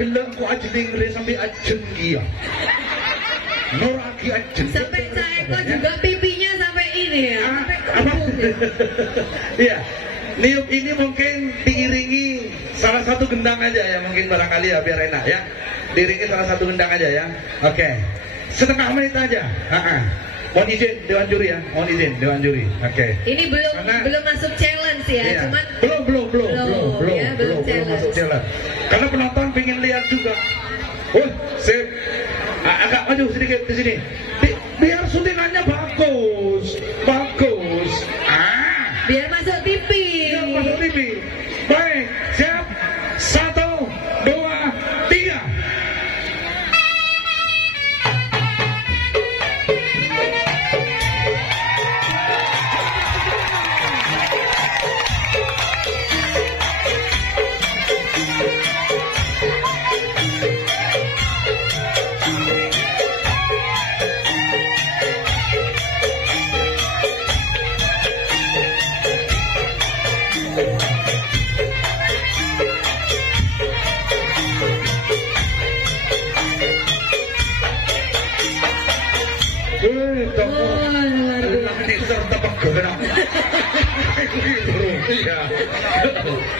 gelem ku ajeng ngre sampai ajeng dia. Noraki ajeng. Sampai Cak Eko juga pipinya sampai ini ya. Sampai Apa? Iya. Niup ini mungkin diiringi salah satu gendang aja ya, mungkin barangkali ya biar enak ya. Diiringi salah satu gendang aja ya. Oke. Setengah menit aja. Mohon izin Dewan Juri ya. Mohon izin Dewan Juri. Oke. Ini belum masuk challenge ya, Iya. cuman belum challenge. masuk challenge. Karena penonton pengen lihat juga. Sip. Agak maju sedikit di sini. Biar syutingannya bagus. Biar masuk TV. Biar masuk TV. Baik, siap. 1, 2, 3.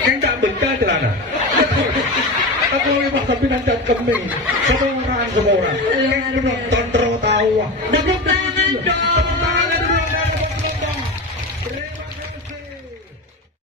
Kan tak bentar celana. Aku memang tapi nanti keming.